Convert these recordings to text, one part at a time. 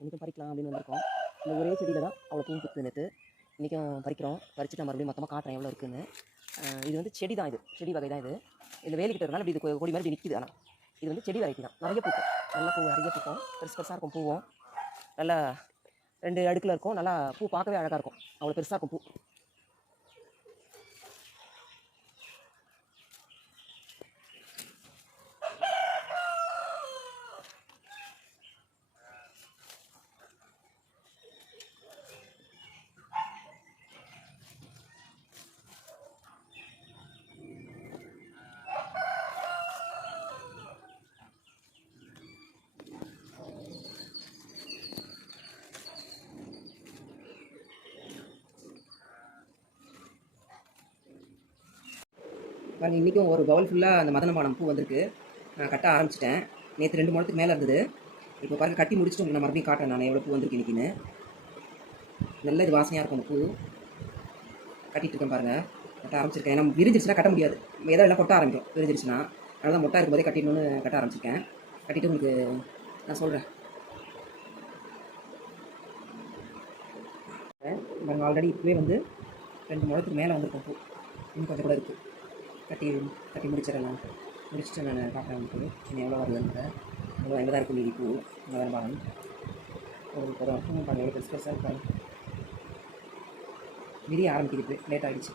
இன்றைக்கும் பறிக்கலாம் அப்படின்னு வந்திருக்கோம். இந்த ஒரே செடியில் தான் அவ்வளோ பூ பூத்து நேற்று. இன்றைக்கும் பறிக்கிறோம். பறிச்சுட்டு நான் மறுபடியும் மொத்தமாக காட்டுறேன் எவ்வளோ இருக்குதுன்னு. இது வந்து செடி தான், இது செடி வகை தான். இது இதில் வேலிக்கிட்டதுனால இப்படி இது கொடி மாதிரி நிற்கிது. ஆனால் இது வந்து செடி வெரைட்டி தான். நிறைய பூக்கும், நல்லா பூ நிறைய பூக்கும், பெருசு பெருசாக இருக்கும் பூவும். நல்லா 2 அடுக்கில் இருக்கும். நல்லா பூ பார்க்கவே அழகாக இருக்கும், அவ்வளோ பெருசாக இருக்கும் பூ. பாருங்கள், இன்றைக்கும் ஒரு பவுல் ஃபுல்லாக அந்த மதனபானம் பூ வந்திருக்கு. நான் கட்ட ஆரம்பிச்சிட்டேன். நேற்று 2 முழத்துக்கு மேலே இருந்தது. இப்போ பாருங்கள், கட்டி முடிச்சுட்டு உங்களுக்கு நான் மறுபடியும் காட்டுறேன் நான் எவ்வளோ பூ வந்திருக்கு இன்றைக்கின்னு. நல்ல இது வாசனையாக இருக்கும் அந்த பூ. கட்டிகிட்டு இருக்கேன் பாருங்கள், கட்ட ஆரம்பிச்சிருக்கேன். ஏன்னா விரிஞ்சிருச்சுன்னா கட்ட முடியாது, ஏதோ எல்லாம் கொட்ட ஆரம்பிக்கும் விரிஞ்சிருச்சுன்னா. அதனால தான் மொட்டை இருக்கும்போதே கட்டிடணும்னு கட்ட ஆரம்பிச்சிருக்கேன். கட்டிட்டு உங்களுக்கு நான் சொல்கிறேன். பாருங்கள், ஆல்ரெடி இப்போவே வந்து 2 முழத்துக்கு மேலே வந்திருக்கும் பூ. இன்னும் கொஞ்சம் கூட இருக்குது. கட்டி முடிச்சிடறேன். நான் முடிச்சுட்டு நான் பார்க்குறேன் உங்களுக்கு இன்னும் எவ்வளோ வருதுன்ற. எவ்வளோ எங்கே தான் இருக்குது மீதி பூ. இங்கே தான் பாருங்கள், ஒரு பூ பாருங்கள் எவ்வளோ பெருசு பெருசாக இருப்பாங்க. விரிய ஆரம்பிக்குது, லேட் ஆகிடுச்சு.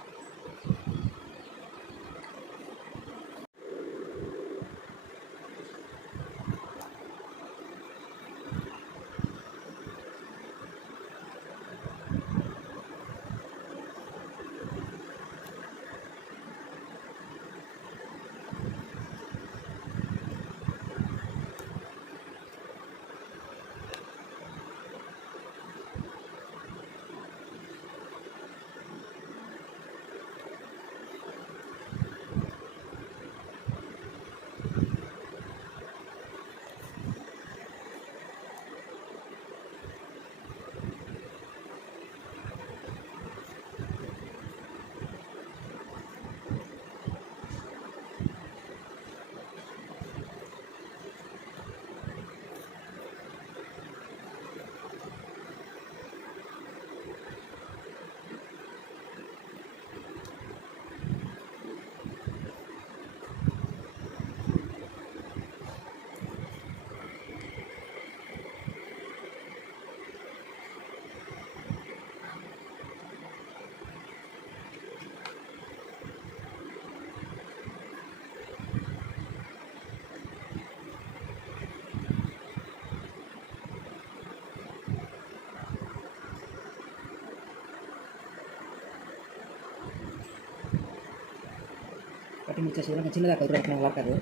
கட்டி முடிச்சாச்சு. இதெல்லாம் சின்னதாக இருக்கிறது நல்லா இருக்காது.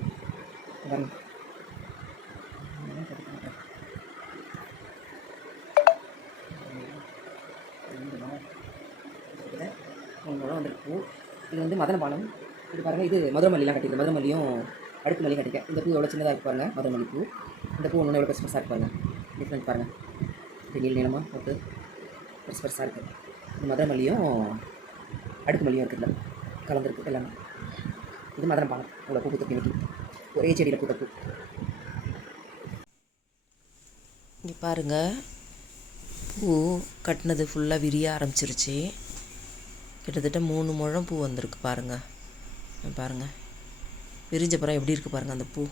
பாருங்கள், 3 முழம் வந்துருக்கு. இது வந்து மதனபானம். இது பாருங்கள், இது மதுரமல்லிலாம் கட்டிருக்கு. மதுரமல்லியும் அடுக்கு மல்லியும் கட்டிக்க. இந்த பூ எவ்வளோ சின்னதாக இருக்கு பாருங்கள், மதுரமல்லி பூ. இந்த பூ ஒன்று எவ்வளோ பெருசு பெருசாக இருக்கு பாருங்கள். டிஃப்ரெண்ட் பாருங்கள், இது நீள நீளமாக போட்டு பெருசு பெருசாக இருக்குது. இது மதுரமல்லியும் அடுக்கு மல்லியும் இருக்குதுல கலந்துருக்கு எல்லாமே. இது மதனபானம். அவ்வளோ பூ பூத்துருக்கு இன்னைக்கு, ஒரே செடியில் பூத்த பூ. இங்கே பாருங்கள், பூ கட்டினது ஃபுல்லாக விரிய ஆரம்பிச்சிருச்சு. கிட்டத்தட்ட 3 முழம் பூ வந்திருக்கு பாருங்கள். பாருங்கள், விரிஞ்சப்புறம் எப்படி இருக்குது பாருங்கள் அந்த பூ.